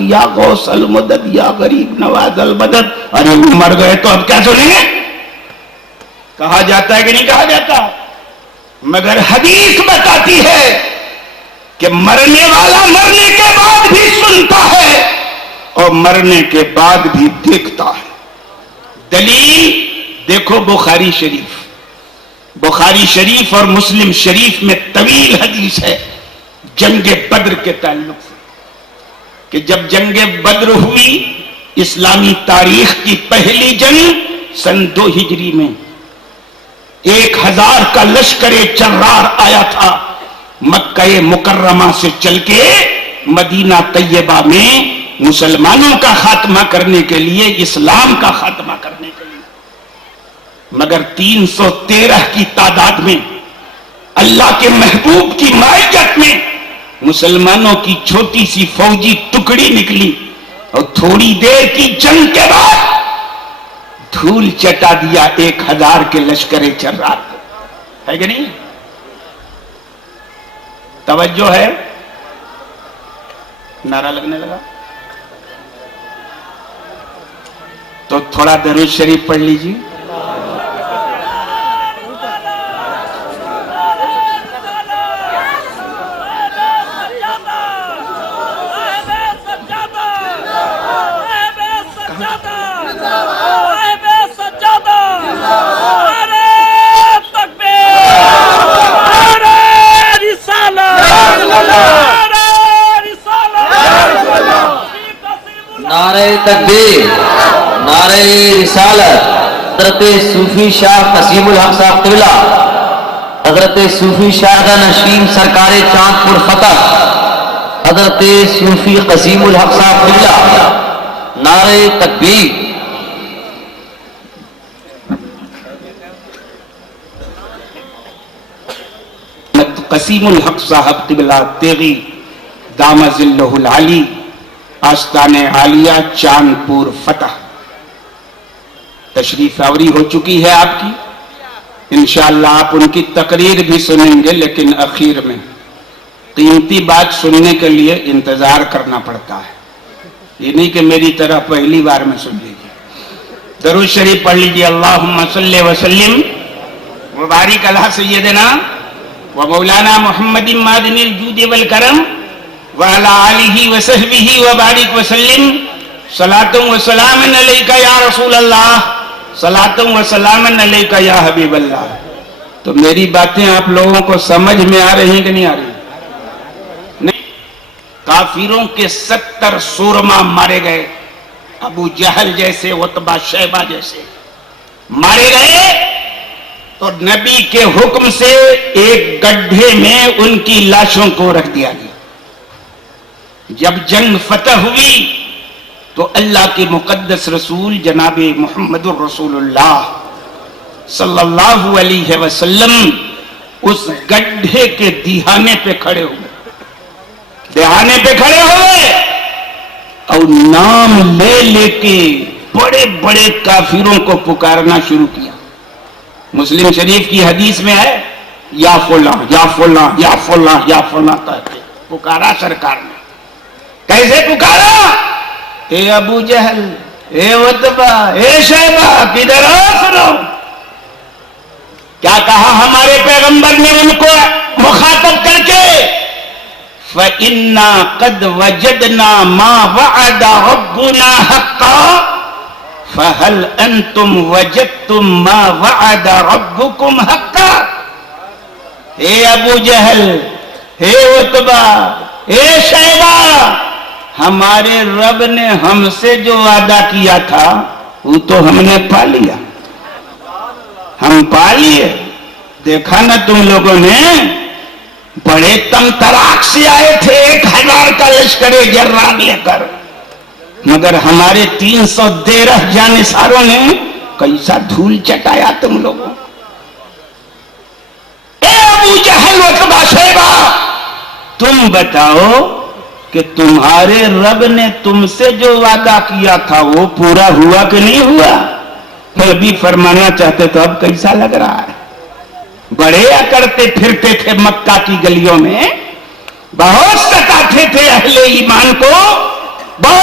हक या गौस अल मदद या गरीब नवाज अल मदद। अरे वो मर गए तो अब क्या सुनेंगे? कहा जाता है कि नहीं कहा जाता? मगर हदीस बताती है कि मरने वाला मरने के बाद भी सुनता है और मरने के बाद भी देखता है। दलील देखो बुखारी शरीफ, बुखारी शरीफ और मुस्लिम शरीफ में तवील हदीस है जंगे बद्र के ताल्लुक से कि जब जंगे बद्र हुई, इस्लामी तारीख की पहली जंग सन 2 हिजरी में, 1000 का लश्कर-ए जर्रार आया था मक्का मुकर्रमा से चल के मदीना तैयबा में मुसलमानों का खात्मा करने के लिए, इस्लाम का खात्मा करने के लिए। मगर 313 की तादाद में अल्लाह के महबूब की मायत में मुसलमानों की छोटी सी फौजी टुकड़ी निकली और थोड़ी देर की जंग के बाद धूल चटा दिया 1000 के लश्कर-ए जर्रार को। है कि नहीं? तवज्जो है? नारा लगने लगा तो थोड़ा दरूद शरीफ पढ़ लीजिए। नारे तकबीर, नारे रिसालत। हजरत सूफी शाह कसीमुल हक साहब क़िबला, हजरत सूफी शाह नशीम सरकारे चांदपुर फतह, हजरत सूफी कसीमुल हक साहब क़िबला, नारे तकबीर। कसीमुल हक साहब क़िबला तेगी दामजिल्लहुल आली, आस्ताने आलिया चांदपुर फतह। तशरीफ आवरी हो चुकी है आपकी। इंशाअल्लाह आप उनकी तकरीर भी सुनेंगे, लेकिन आखिर में कीमती बात सुनने के लिए इंतजार करना पड़ता है। ये नहीं कि मेरी तरह पहली बार में सुन लीजिए। दरूद शरीफ पढ़ लीजिए। अल्लाहुम्मा सल्ली व सल्लिम व बारिक अला सय्यदिना व मौलाना मुहम्मदिन मादिनिल जूद वल करम व अला आलिहि व सहबिहि व बारिक व सल्लिम। सलातुम व सलामन अलैका या रसूल अल्लाह, सलातुम व सलामन अलैका या हबीब अल्लाह। तो मेरी बातें आप लोगों को समझ में आ रही हैं कि नहीं आ रही? नहीं। काफिरों के 70 सूरमा मारे गए, अबू जहल जैसे, उतबा शैबा जैसे मारे गए। तो नबी के हुक्म से एक गड्ढे में उनकी लाशों को रख दिया गया। जब जंग फतह हुई तो अल्लाह के मुकद्दस रसूल जनाबे मुहम्मदुर रसूलुल्लाह सल्लल्लाहु अलैहि वसल्लम उस गड्ढे के दिहाने पे खड़े हुए, दिहाने पे खड़े हुए और नाम ले लेके बड़े बड़े काफिरों को पुकारना शुरू किया। मुस्लिम शरीफ की हदीस में है, या फुला या फुला या फुला या फुला कहते पुकारा सरकार ने। कैसे पुकारा? ए अबू जहल, ए उतबा, ए शैबा, किधर हो? सुनो क्या कहा हमारे पैगंबर ने उनको मुखातब करके, फ़इन्ना क़द वजदना मा वअदा रब्बुना हक़्क़ा फ़हल अंतुम वजदतुम मा वअदा रब्बुकुम हक़्क़ा। हे अबू जहल, हे उतबा, हे शैबा, हमारे रब ने हमसे जो वादा किया था वो तो हमने पा लिया, हम पा लिए। देखा ना तुम लोगों ने, बड़े तमतराक से आए थे 1000 का लश्कर-ए जर्रार लेकर, मगर हमारे 313 जानिसारों ने कैसा धूल चटाया तुम लोगों। ए अबू जहल उतबा शैबा, तुम बताओ कि तुम्हारे रब ने तुमसे जो वादा किया था वो पूरा हुआ कि नहीं हुआ? फिर भी फरमाना चाहते तो अब कैसा लग रहा है? बड़े करते फिरते थे मक्का की गलियों में, बहुत सताते थे अहले ईमान को, बहुत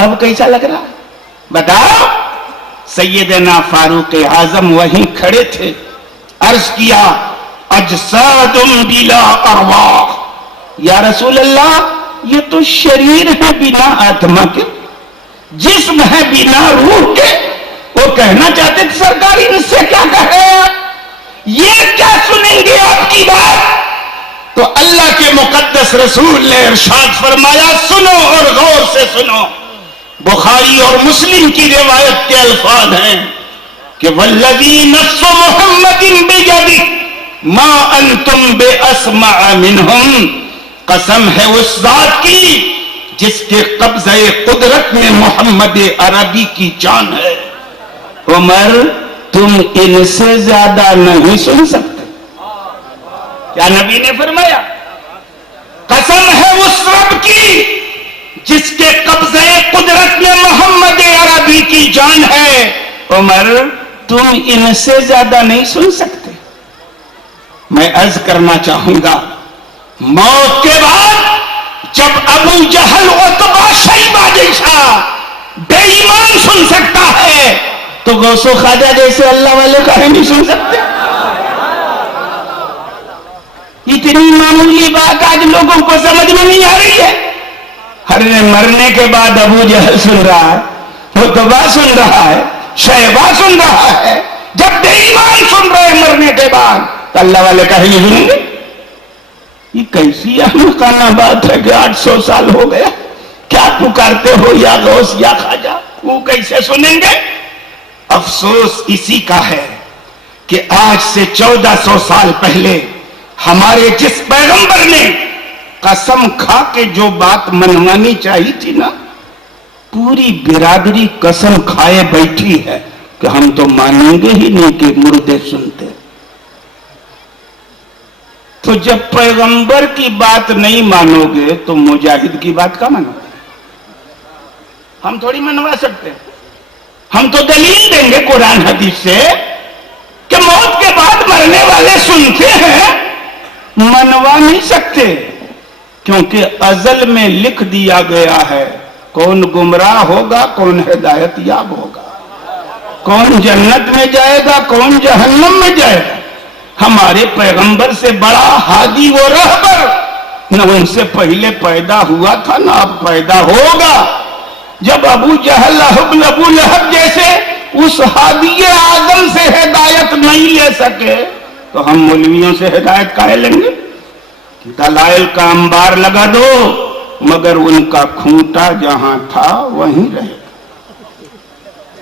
अब कैसा लग रहा है बताओ। सैयदना फारूक आजम वहीं खड़े थे, अर्ज किया अजसादुम बिला अरवाह, या रसूल अल्लाह ये तो शरीर है बिना आत्मा के, जिस्म है बिना रूह के। वो कहना चाहते थे सरकार इनसे क्या कहे, ये क्या सुनेंगे आपकी बात। तो अल्लाह के मुकद्दस रसूल ने इरशाद फरमाया सुनो और गौर से सुनो। बुखारी और मुस्लिम की रिवायत के अल्फाज हैं कि वल्लज़ी नफ्सु मुहम्मदिन बियदिही मा अंतुम बेअस्मा मिनहुम, कसम है उस जात की जिसके कब्ज़े कुदरत में मोहम्मद अरबी की जान है। उमर तुम इनसे ज्यादा नहीं सुन सकते। क्या नबी ने फरमाया, कसम है उस रब की जिसके कब्जे कुदरत में मोहम्मद अरबी की जान है। उमर तुम इनसे ज्यादा नहीं सुन सकते। मैं अर्ज करना चाहूंगा, मौत के बाद जब अबू जहल उतबा शैबा जैसा बेईमान सुन सकता है तो गौसो खाजा जैसे अल्लाह वाले काहे नहीं सुन सकते। इतनी मामूली बात आज लोगों को समझ में नहीं आ रही है। अरे मरने के बाद अबू जहल सुन रहा है, उतबा सुन रहा है, शैबा सुन रहा है, जब बेईमान सुन रहे मरने के बाद तो अल्लाह वाले काहे नहीं सुनेंगे। ये कैसी अहमकाना बात है कि 800 साल हो गया क्या पुकारते हो या गौस या खाजा, वो कैसे सुनेंगे। अफसोस इसी का है कि आज से 1400 साल पहले हमारे जिस पैगंबर ने कसम खा के जो बात मनवानी चाहिए थी ना, पूरी बिरादरी कसम खाए बैठी है कि हम तो मानेंगे ही नहीं कि मुर्दे सुनते। तो जब पैगंबर की बात नहीं मानोगे तो मुजाहिद की बात का मानोगे। हम थोड़ी मनवा सकते हैं। हम तो दलील देंगे कुरान हदीस से कि मौत के बाद मरने वाले सुनते हैं, मनवा नहीं सकते, क्योंकि अजल में लिख दिया गया है कौन गुमराह होगा, कौन हिदायत याब होगा, कौन जन्नत में जाएगा, कौन जहन्नम में जाएगा। हमारे पैगंबर से बड़ा हादी वो रहबर न उनसे पहले पैदा हुआ था ना अब पैदा होगा। जब अबू जहल अबू लहब जैसे उस हादी आजम से हिदायत नहीं ले सके तो हम मौलवियों से हिदायत काहे लेंगे। दलाइल का अंबार लगा दो मगर उनका खूंटा जहां था वहीं रहेगा।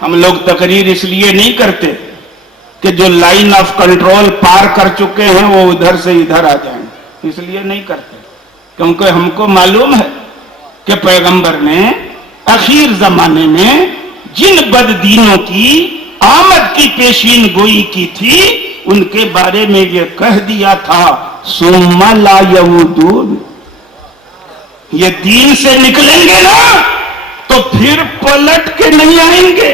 हम लोग तकरीर इसलिए नहीं करते कि जो लाइन ऑफ कंट्रोल पार कर चुके हैं वो उधर से इधर आ जाएं, इसलिए नहीं करते, क्योंकि हमको मालूम है कि पैगंबर ने आखिर जमाने में जिन बददीनों की आमद की पेशीन गोई की थी उनके बारे में ये कह दिया था सुम्मा ला यऊदून, ये दीन से निकलेंगे ना तो फिर पलट के नहीं आएंगे।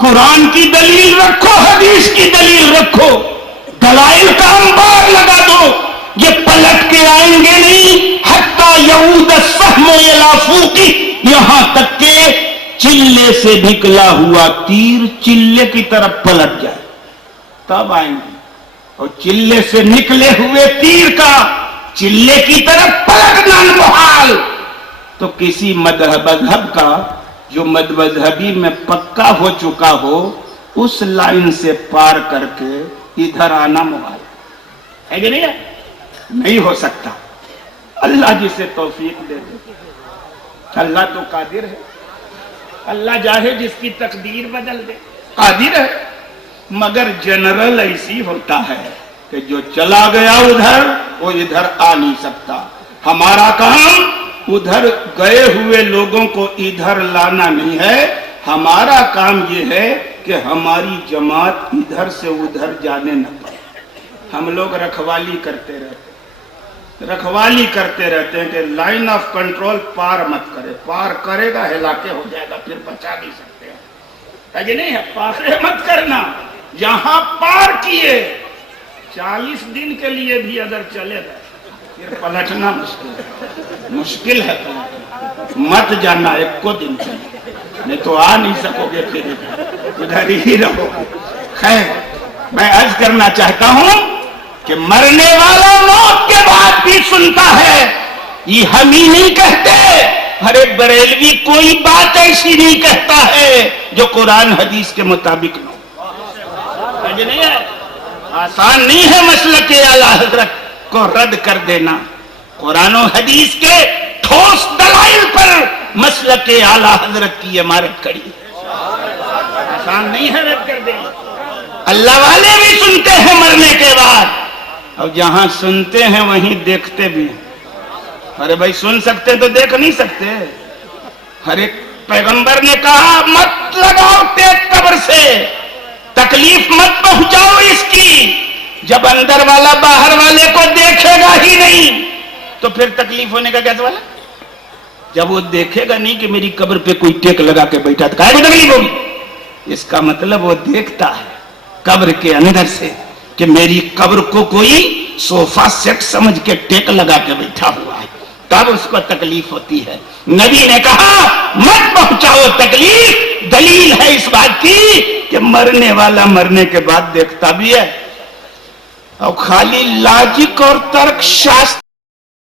कुरान की दलील रखो, हदीस की दलील रखो, दलाइल का अंबार लगा दो, ये पलट के आएंगे नहीं। हत्ता यऊद सहमो इला फूकी, यहां तक के चिल्ले से निकला हुआ तीर चिल्ले की तरफ पलट जाए तब आएंगे। और चिल्ले से निकले हुए तीर का चिल्ले की तरफ पलटना मुहाल। तो किसी मजहब का जो मजहबी में पक्का हो चुका हो उस लाइन से पार करके इधर आना मुहाल है कि नहीं है? नहीं हो सकता। अल्लाह जिसे तौफीक दे दे, अल्लाह तो कादिर है। अल्लाह चाहे जिसकी तकदीर बदल दे, कादिर है। मगर जनरल ऐसी होता है कि जो चला गया उधर वो इधर आ नहीं सकता। हमारा काम उधर गए हुए लोगों को इधर लाना नहीं है, हमारा काम ये है कि हमारी जमात इधर से उधर जाने न पाए। हम लोग रखवाली करते रहते हैं कि लाइन ऑफ कंट्रोल पार मत करे, पार करेगा हिलाके हो जाएगा, फिर बचा नहीं सकते हैं। नहीं है, पार मत करना। जहां पार किए 40 दिन के लिए भी अगर चले गए फिर पलटना मुश्किल है पलटना। मत जाना एक को दिन तक, नहीं तो आ नहीं सकोगे, फिर उधर ही रहो। खैर, मैं अर्ज करना चाहता हूं कि मरने वाला मौत के बाद भी सुनता है, ये हम ही नहीं कहते। अरे बरेलवी कोई बात ऐसी नहीं कहता है जो कुरान हदीस के मुताबिक न हो। नहीं है, आसान नहीं है मसलक के आला हजरत को रद्द कर देना। कुरान और हदीस के ठोस दलाइल पर मसलक के आला हजरत की इमारत खड़ी है, आसान नहीं है रद्द कर देना। अल्लाह वाले भी सुनते हैं मरने के बाद, और जहां सुनते हैं वहीं देखते भी। अरे भाई सुन सकते तो देख नहीं सकते। हर एक पैगंबर ने कहा मत लगाओ टेक कब्र से, तकलीफ मत पहुंचाओ इसकी। जब अंदर वाला बाहर वाले को देखेगा ही नहीं तो फिर तकलीफ होने का क्या सवाल है? जब वो देखेगा नहीं कि मेरी कब्र पे कोई टेक लगा के बैठा तो काहे को तकलीफ होगी? इसका मतलब वो देखता है कब्र के अंदर से कि मेरी कब्र को कोई सोफा सेट समझ के टेक लगा के बैठा हुआ है, तब उसको तकलीफ होती है। नबी ने कहा मत पहुंचाओ तकलीफ, दलील है इस बात की कि मरने वाला मरने के बाद देखता भी है। और खाली लॉजिक और तर्क शास्त्र